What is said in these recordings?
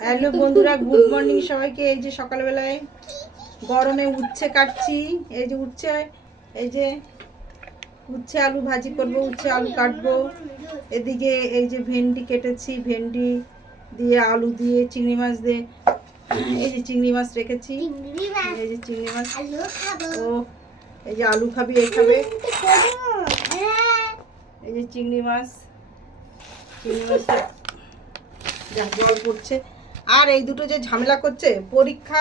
Hello বন্ধুরা, good morning সবাইকে। এই যে সকালবেলায় গরমে উচ্ছে কাটছি। এই যে উচ্ছে আলু ভাজি করব, উচ্ছে আলু কাটবো। এদিকে এই যে ভেন্ডি কেটেছি, ভেন্ডি দিয়ে আলু দিয়ে চিংড়ি মাছ দিয়ে, এই যে চিংড়ি মাছ রেখেছি। এই যে চিংড়ি মাছ, ও এই যে আলু খাবি, এই খাবে। এই যে চিংড়ি মাছ জল পড়ছে। আর এই দুটো যে ঝামেলা করছে, পরীক্ষা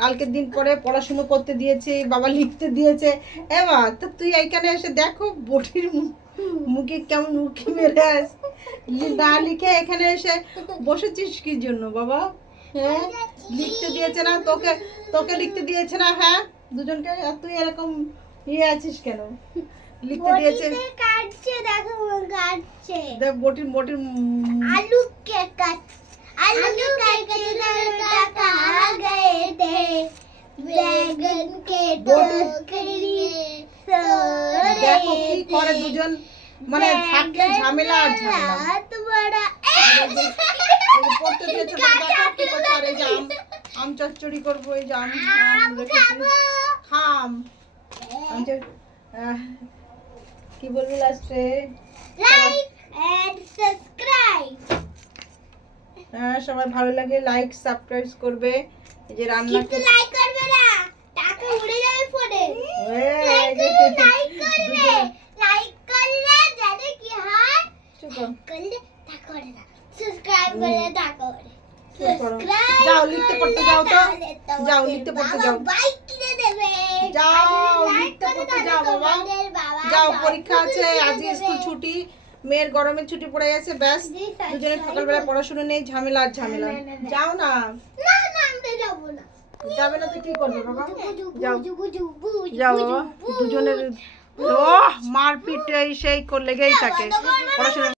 কালকের দিন পরে পড়াশুনো করতে দিয়েছে, বাবা লিখতে দিয়েছে। এবার তো তুই এইখানে এসে দেখো বটির মুখে কেমন উকি মেরে আস, না লিখে এখানে এসে বসেছিস কি জন্য বাবা? হ্যাঁ, লিখতে দিয়েছে না তোকে? তোকে লিখতে দিয়েছে না? হ্যাঁ, দুজনকে। আর তুই এরকম আছিস কেন? লিখতে দিয়েছে, কাটছে, দেখো কাটছে। দেখ বটির आलू के कट आलू के टाका गए थे बैगन के टोकरी দেখো কি করে দুজন, মানে থাকলে ঝামেলা আর ঝামেলা। तुम्हारा পড়তে দিয়েছে না, দেখো কি করছে। আর এই যে আম চচ্চড়ি করবো। এই যে আম রেখেছি, খাম। কি বলবি লাস্টে? Like and subscribe. হ্যাঁ, সবাই ভালো লাগে লাইক সাবস্ক্রাইব করবে। এই যে রান্না কিন্তু লাইক করবে না, টাকা উড়ে যাবে ফোনে। লাইক করবে, লাইক করলে জানে কি হয়? করলে টাকা ওঠে না, সাবস্ক্রাইব করলে টাকা ওঠে। যাও লিখতে পড়তে যাও, তো যাও লিখতে পড়তে যাও, বাইক কিনে দেবে। যাও লিখতে পড়তে যাও বাবা। যাও, পরীক্ষা আছে, আজ স্কুল ছুটি, মেয়ের গরমের ছুটি পড়ে গেছে। ব্যাস, দুজনের সকালবেলা পড়াশোনা নেই, ঝামেলা আর ঝামেলা। যাও না। না না, আমরা যাব না। যাবে না তো কি করবে বাবা? যাও যাও যাও বাবা। দুজনের মারপিট এই সেই লেগেই থাকে পড়াশোনা।